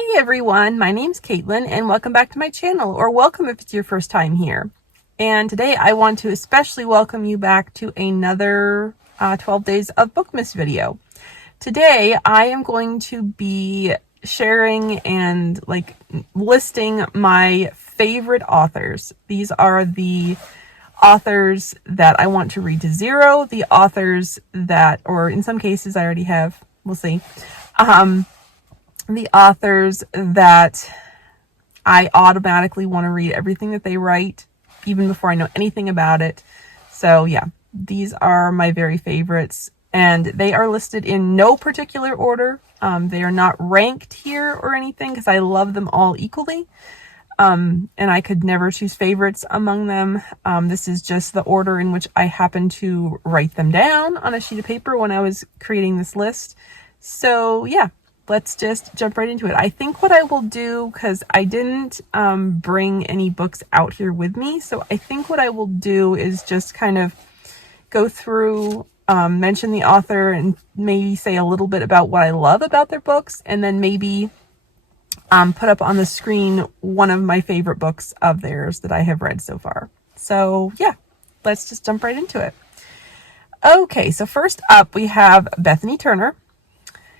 Hey everyone, my name's Caitlyn and welcome back to my channel, or welcome if it's your first time here. And today I want to especially welcome you back to another 12 Days of Bookmas video. Today I am going to be sharing and listing my favorite authors. These are the authors that I want to read to zero, the authors that, or in some cases I already have, we'll see, the authors that I automatically want to read everything that they write, even before I know anything about it. So yeah, these are my very favorites, and they are listed in no particular order. They are not ranked here or anything because I love them all equally. And I could never choose favorites among them. This is just the order in which I happened to write them down on a sheet of paper when I was creating this list. So yeah, let's just jump right into it. I think what I will do, because I didn't bring any books out here with me, so I think what I will do is just kind of go through, mention the author, and maybe say a little bit about what I love about their books, and then maybe put up on the screen one of my favorite books of theirs that I have read so far. So yeah, let's just jump right into it. Okay, so first up we have Bethany Turner,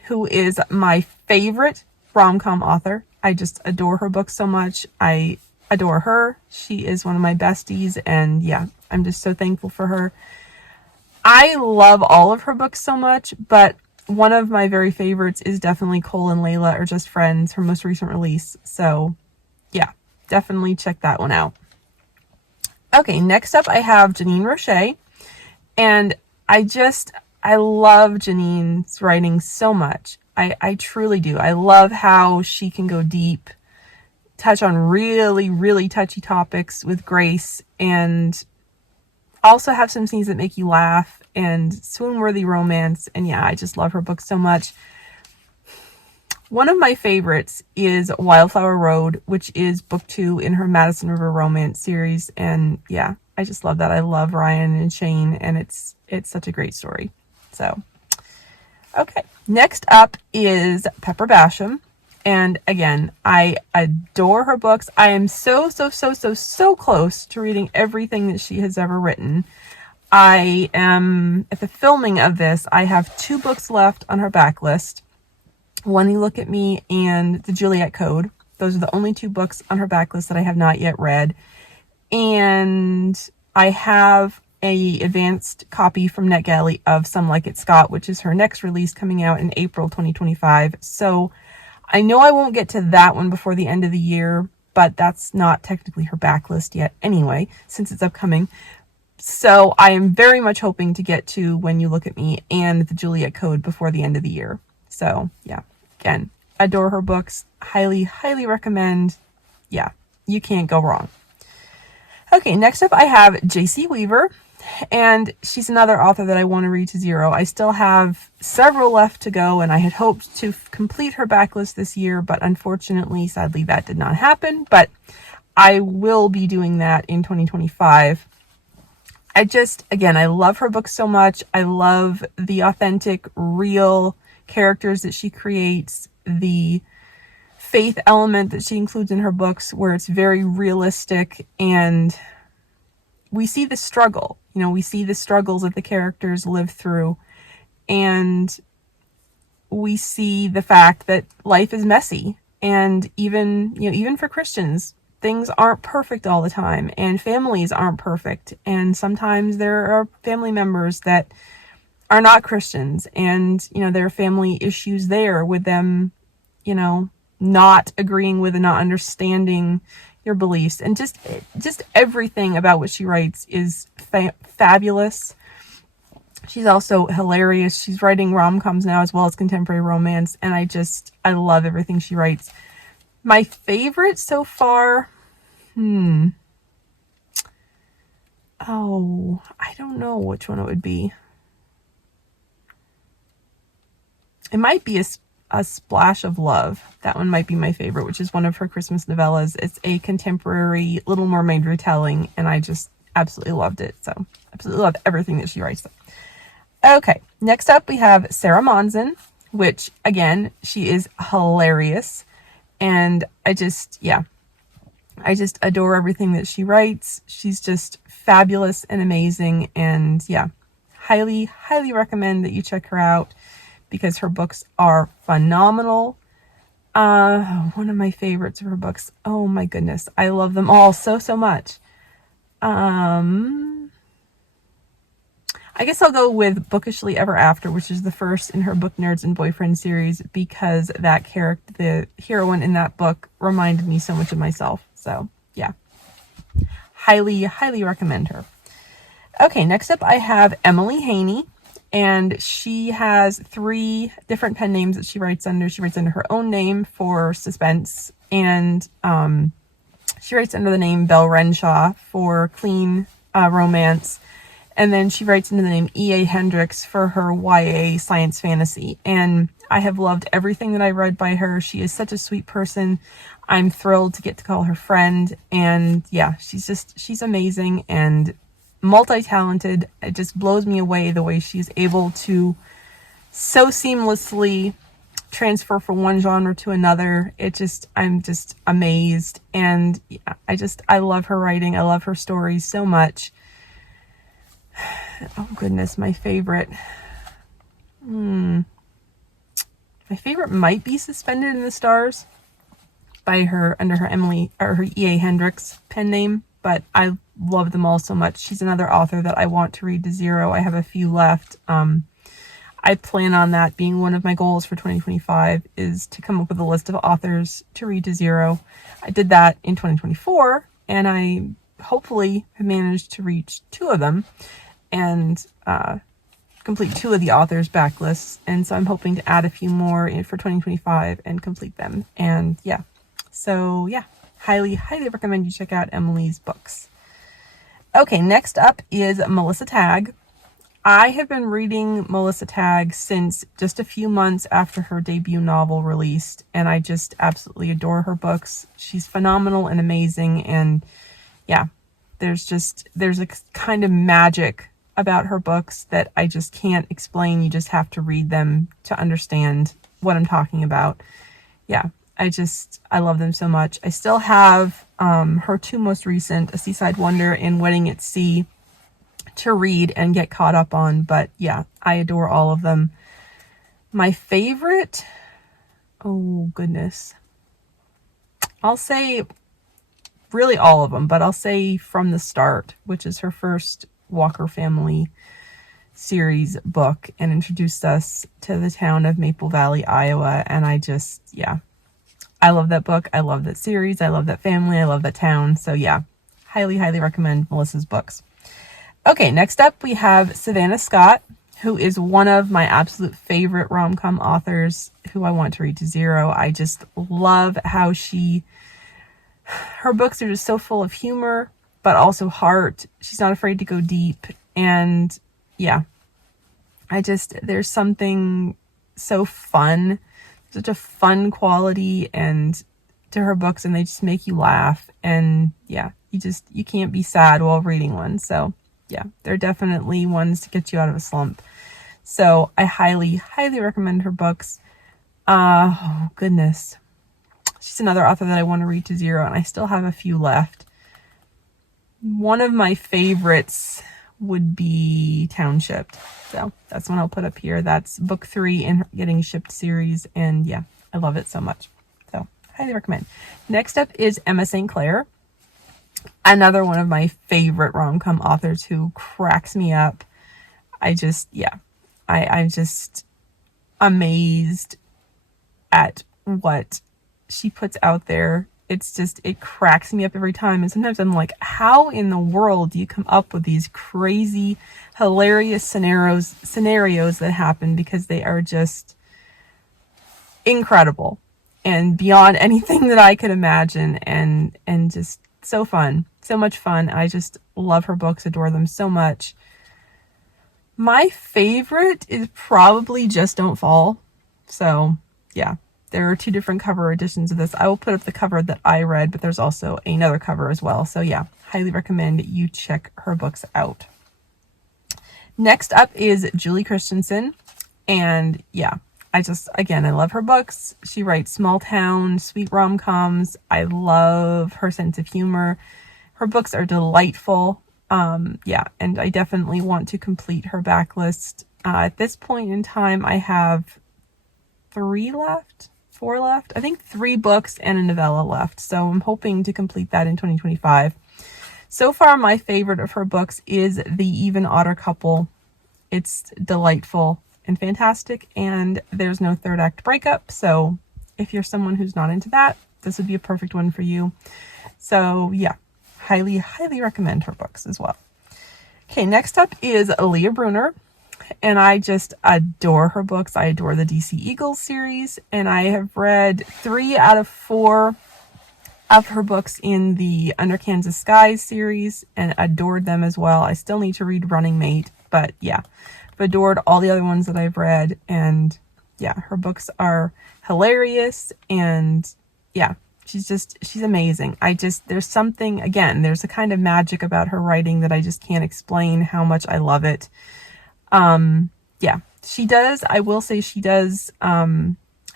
who is my favorite rom-com author. I just adore her books so much. I adore her. She is one of my besties, and yeah, I'm just so thankful for her. I love all of her books so much, but one of my very favorites is definitely Cole and Layla Are Just Friends, her most recent release. So yeah, definitely check that one out. Okay, next up I have Janine Rosche, and I love Janine's writing so much. I truly do. I love how she can go deep, touch on really, really touchy topics with grace, and also have some scenes that make you laugh and swoon-worthy romance. And yeah, I just love her book so much. One of my favorites is Wildflower Road, which is book 2 in her Madison River romance series. And yeah, I just love that. I love Ryan and Shane, and it's such a great story. So, okay. Next up is Pepper Basham. And again, I adore her books. I am so close to reading everything that she has ever written. I am, at the filming of this, I have 2 books left on her backlist. One, You Look at Me, and The Juliet Code. Those are the only 2 books on her backlist that I have not yet read. And I have a advanced copy from NetGalley of Some Like It Scott, which is her next release coming out in April 2025. So I know I won't get to that one before the end of the year, but that's not technically her backlist yet anyway, since it's upcoming. So I am very much hoping to get to When You Look at Me and The Juliet Code before the end of the year. So yeah, again, adore her books. Highly recommend. Yeah, you can't go wrong. Okay, next up I have Jaycee Weaver, and she's another author that I want to read to zero. I still have several left to go, and I had hoped to complete her backlist this year, but unfortunately, sadly, that did not happen. But I will be doing that in 2025. I love her books so much. I love the authentic, real characters that she creates, the faith element that she includes in her books, where it's very realistic, and we see the struggle. We see the struggles that the characters live through, and we see the fact that life is messy, and even for Christians, things aren't perfect all the time, and families aren't perfect, and sometimes there are family members that are not Christians, and there are family issues there with them, not agreeing with and not understanding your beliefs, and just everything about what she writes is fabulous. She's also hilarious. She's writing rom-coms now as well as contemporary romance, and I love everything she writes. My favorite so far, I don't know which one it would be. It might be a Splash of Love. That one might be my favorite, which is one of her Christmas novellas. It's a contemporary Little Mermaid retelling, and I just absolutely loved it. So absolutely love everything that she writes. Okay, next up we have Sarah Monzon, which again, she is hilarious. And I just adore everything that she writes. She's just fabulous and amazing. And yeah, highly, highly recommend that you check her out because her books are phenomenal. One of my favorites of her books. Oh my goodness. I love them all so, so much. I guess I'll go with Bookishly Ever After, which is the first in her Book Nerds and Boyfriend series, because that character, the heroine in that book, reminded me so much of myself. So yeah, highly, highly recommend her. Okay, next up I have Emilie Haney, and she has 3 different pen names that she writes under. She writes under her own name for suspense, and she writes under the name Belle Renshaw for clean romance. And then she writes under the name E.A. Hendricks for her YA science fantasy. And I have loved everything that I read by her. She is such a sweet person. I'm thrilled to get to call her friend. And yeah, she's amazing and multi-talented. It just blows me away the way she's able to so seamlessly transfer from one genre to another. I'm just amazed. And yeah, I love her writing. I love her stories so much. Oh goodness, my favorite. My favorite might be Suspended in the Stars by her under her her E.A. Hendricks pen name, but I love them all so much. She's another author that I want to read to zero. I have a few left. I plan on that being one of my goals for 2025 is to come up with a list of authors to read to zero. I did that in 2024 and I hopefully have managed to reach 2 of them and complete 2 of the authors' backlists. And so I'm hoping to add a few more for 2025 and complete them. And yeah, so yeah, highly, highly recommend you check out Emilie's books. Okay, next up is Melissa Tagg. I have been reading Melissa Tagg since just a few months after her debut novel released, and I just absolutely adore her books. She's phenomenal and amazing, and yeah, there's a kind of magic about her books that I just can't explain. You just have to read them to understand what I'm talking about. Yeah, I love them so much. I still have her 2 most recent, A Seaside Wonder and Wedding at Sea, to read and get caught up on, but yeah, I adore all of them. My favorite, oh goodness, I'll say really all of them, but I'll say From the Start, which is her first Walker family series book and introduced us to the town of Maple Valley, Iowa. And I love that book. I love that series. I love that family. I love that town. So yeah, highly, highly recommend Melissa's books. Okay, next up we have Savannah Scott, who is one of my absolute favorite rom-com authors who I want to read to zero. I just love how her books are just so full of humor, but also heart. She's not afraid to go deep. And yeah, there's something so fun, such a fun quality and to her books, and they just make you laugh. And yeah, you can't be sad while reading one. So yeah, they're definitely ones to get you out of a slump. So I highly, highly recommend her books. Oh goodness. She's another author that I want to read to zero, and I still have a few left. One of my favorites would be Townshipped. So that's one I'll put up here. That's book 3 in her Getting Shipped series. And yeah, I love it so much. So highly recommend. Next up is Emma St. Clair. Another one of my favorite rom-com authors who cracks me up. I'm just amazed at what she puts out there. It cracks me up every time. And sometimes I'm like, how in the world do you come up with these crazy, hilarious scenarios that happen? Because they are just incredible and beyond anything that I could imagine, and just so fun, so much fun. I just love her books, adore them so much. My favorite is probably Just Don't Fall. So yeah, there are 2 different cover editions of this. I will put up the cover that I read, but there's also another cover as well. So yeah, highly recommend you check her books out. Next up is Julie Christianson. And yeah, again, I love her books. She writes small town, sweet rom-coms. I love her sense of humor. Her books are delightful. Yeah, and I definitely want to complete her backlist. At this point in time, I have 4 left. I think 3 books and a novella left. So I'm hoping to complete that in 2025. So far, my favorite of her books is The Even Otter Couple. It's delightful and fantastic, and there's no third act breakup. So if you're someone who's not into that, this would be a perfect one for you. So yeah, highly, highly recommend her books as well. Okay, next up is Leah Brunner, and I just adore her books. I adore the DC Eagles series, and I have read 3 out of 4 of her books in the Under Kansas Skies series and adored them as well. I still need to read Running Mate, but yeah, I've adored all the other ones that I've read, and yeah, her books are hilarious, and yeah, she's amazing. There's something, again, there's a kind of magic about her writing that I just can't explain how much I love it. Yeah, I will say she does,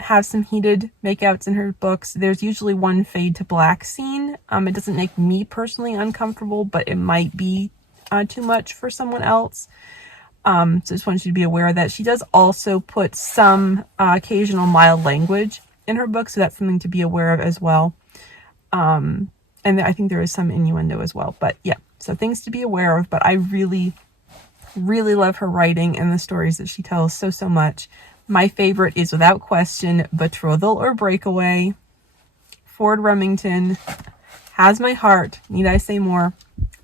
have some heated makeouts in her books. There's usually one fade to black scene. It doesn't make me personally uncomfortable, but it might be too much for someone else. So just want you to be aware of that. She does also put some occasional mild language in her book, so that's something to be aware of as well. And I think there is some innuendo as well. But yeah, so things to be aware of. But I really, really love her writing and the stories that she tells so much. My favorite is, without question, Betrothal or Breakaway. Ford Remington has my heart. Need I say more?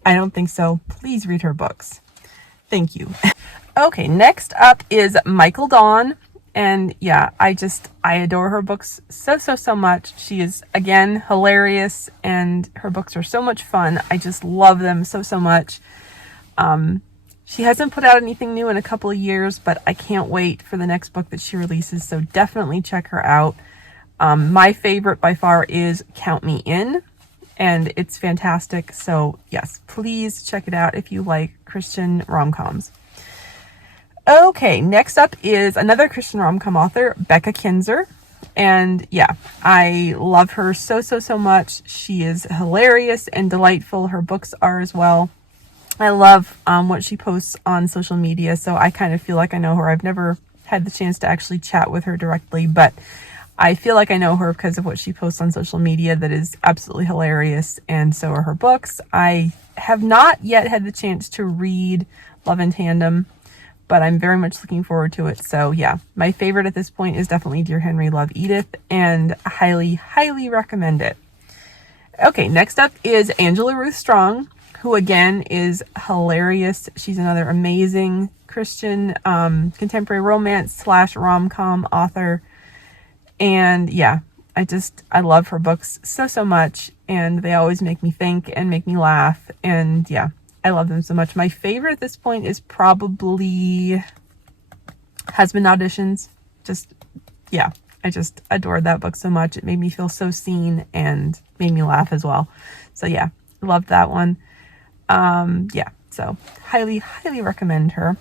I don't think so. Please read her books. Thank you. Okay, next up is Mikal Dawn. And yeah, I adore her books so much. She is, again, hilarious, and her books are so much fun. I just love them so much. She hasn't put out anything new in a couple of years, but I can't wait for the next book that she releases, so definitely check her out. My favorite by far is Count Me In, and it's fantastic. So yes, please check it out if you like Christian rom-coms. Okay, next up is another Christian rom-com author, Becca Kinzer. And yeah, I love her so much. She is hilarious and delightful. Her books are as well. I love what she posts on social media, so I kind of feel like I know her. I've never had the chance to actually chat with her directly, but I feel like I know her because of what she posts on social media. That is absolutely hilarious, and so are her books. I have not yet had the chance to read Love in Tandem, but I'm very much looking forward to it. So yeah, my favorite at this point is definitely Dear Henry, Love Edith, and highly, highly recommend it. Okay, next up is Angela Ruth Strong, who again is hilarious. She's another amazing Christian contemporary romance / rom-com author. And yeah, I love her books so much, and they always make me think and make me laugh. And yeah, I love them so much. My favorite at this point is probably Husband Auditions. Yeah, I just adored that book so much. It made me feel so seen and made me laugh as well. So yeah, loved that one. Yeah, so highly, highly recommend her.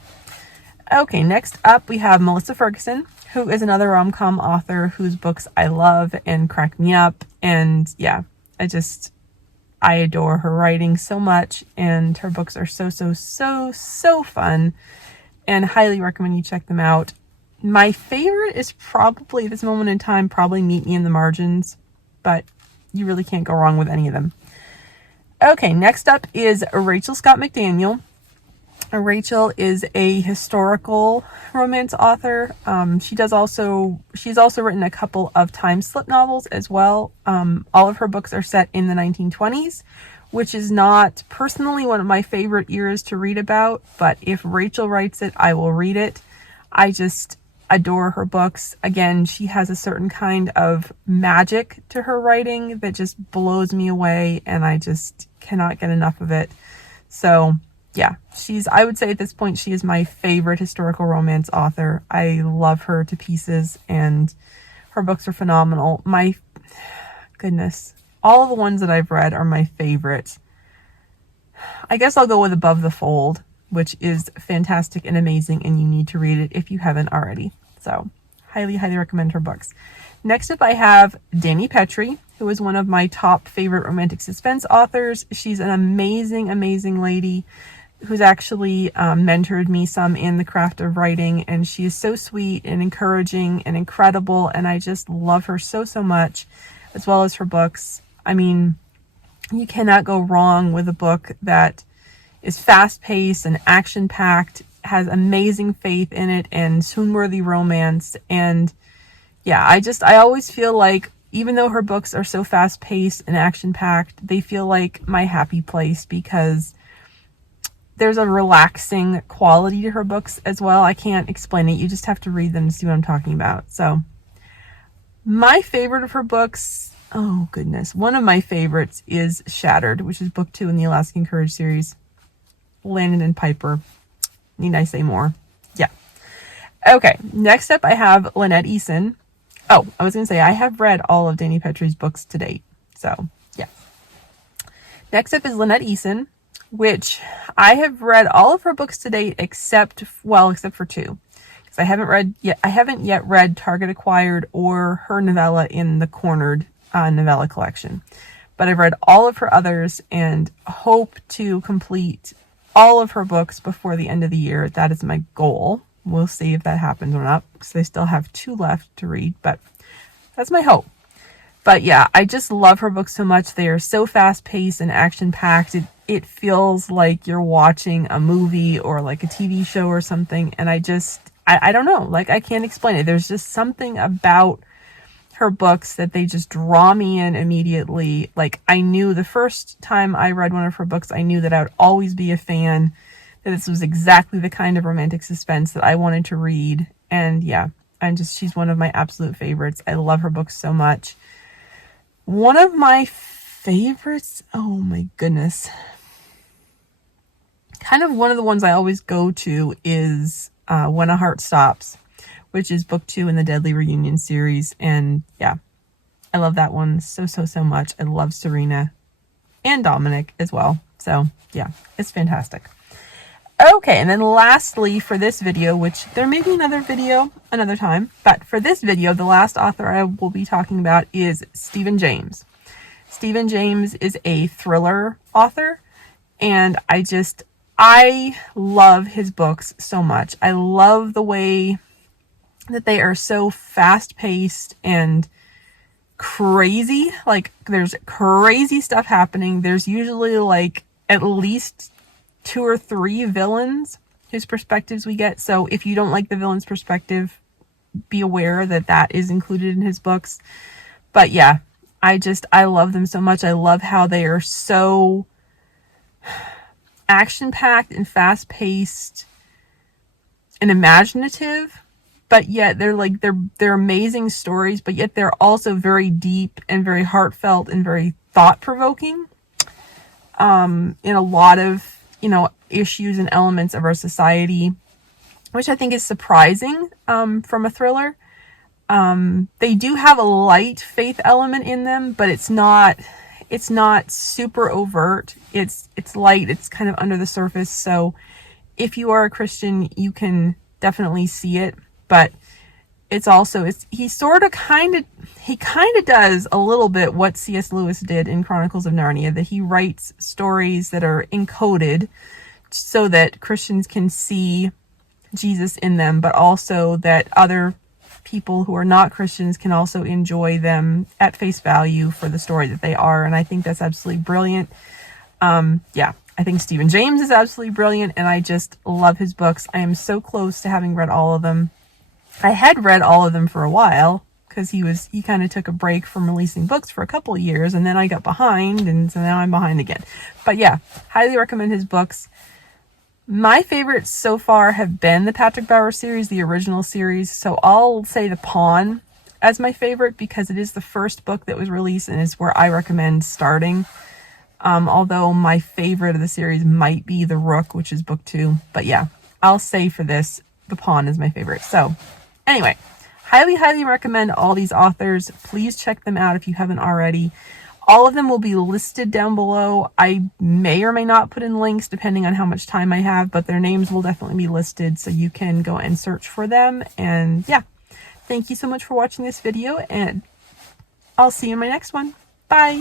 Okay, next up we have Melissa Ferguson, who is another rom-com author whose books I love and crack me up. And yeah, I adore her writing so much, and her books are so fun, and highly recommend you check them out. My favorite is probably, at this moment in time, probably Meet Me in the Margins, but you really can't go wrong with any of them. Okay, next up is Rachel Scott McDaniel. Rachel is a historical romance author. She's also written a couple of time slip novels as well. All of her books are set in the 1920s, which is not personally one of my favorite eras to read about, but if Rachel writes it, I will read it. I just adore her books. Again, she has a certain kind of magic to her writing that just blows me away, and I just cannot get enough of it. So yeah, I would say at this point, she is my favorite historical romance author. I love her to pieces, and her books are phenomenal. My goodness, all of the ones that I've read are my favorite. I guess I'll go with Above the Fold, which is fantastic and amazing, and you need to read it if you haven't already. So highly, highly recommend her books. Next up, I have Dani Pettrey, who is one of my top favorite romantic suspense authors. She's an amazing, amazing lady who's actually mentored me some in the craft of writing, and she is so sweet and encouraging and incredible, and I just love her so, so much, as well as her books. I mean, you cannot go wrong with a book that is fast-paced and action-packed, has amazing faith in it, and swoon-worthy romance. And yeah, I always feel like, even though her books are so fast-paced and action-packed, they feel like my happy place, because there's a relaxing quality to her books as well. I can't explain it. You just have to read them to see what I'm talking about. So my favorite of her books, oh goodness, one of my favorites is Shattered, which is book 2 in the Alaskan Courage series. Landon and Piper. Need I say more? Yeah. Okay, next up I have Lynette Eason. Oh, I was going to say, I have read all of Dani Pettrey's books to date. So, yeah. Next up is Lynette Eason, which I have read all of her books to date except for 2. Because I haven't yet read Target Acquired or her novella in the Cornered novella collection. But I've read all of her others and hope to complete all of her books before the end of the year. That is my goal. We'll see if that happens or not, because I still have 2 left to read, but that's my hope. But yeah, I just love her books so much. They are so fast-paced and action-packed. It feels like you're watching a movie or like a TV show or something, and I don't know, like, I can't explain it. There's just something about her books that they just draw me in immediately. Like, I knew the first time I read one of her books, I knew that I would always be a fan, that this was exactly the kind of romantic suspense that I wanted to read. And yeah, she's one of my absolute favorites. I love her books so much. One of my favorites, oh my goodness, kind of one of the ones I always go to is When a Heart Stops, which is book 2 in the Deadly Reunion series. And yeah, I love that one so, so, so much. I love Serena and Dominic as well. So yeah, it's fantastic. Okay, and then lastly for this video, which there may be another video another time, but for this video, the last author I will be talking about is Stephen James. Stephen James is a thriller author, and I love his books so much. I love the way that they are so fast-paced and crazy. Like, there's crazy stuff happening. There's usually like at least 2 or 3 villains whose perspectives we get. So if you don't like the villain's perspective, be aware that that is included in his books. But yeah, I love them so much. I love how they are so action-packed and fast-paced and imaginative, but yet they're amazing stories, but yet they're also very deep and very heartfelt and very thought-provoking in a lot of, issues and elements of our society, which I think is surprising from a thriller. They do have a light faith element in them, but it's not super overt. It's light. It's kind of under the surface. So if you are a Christian, you can definitely see it, but he kind of does a little bit what C.S. Lewis did in Chronicles of Narnia, that he writes stories that are encoded so that Christians can see Jesus in them, but also that other people who are not Christians can also enjoy them at face value for the story that they are. And I think that's absolutely brilliant. I think Stephen James is absolutely brilliant, and I just love his books. I am so close to having read all of them. I had read all of them for a while, because he kind of took a break from releasing books for a couple of years, and then I got behind, and so now I'm behind again. But yeah, highly recommend his books. My favorites so far have been the Patrick Bauer series, the original series, so I'll say The Pawn as my favorite, because it is the first book that was released, and it's where I recommend starting. Although my favorite of the series might be The Rook, which is book 2. But yeah, I'll say for this, The Pawn is my favorite. So anyway, highly, highly recommend all these authors. Please check them out if you haven't already. All of them will be listed down below. I may or may not put in links depending on how much time I have, but their names will definitely be listed, so you can go and search for them. And yeah, Thank you so much for watching this video, and I'll see you in my next one. Bye!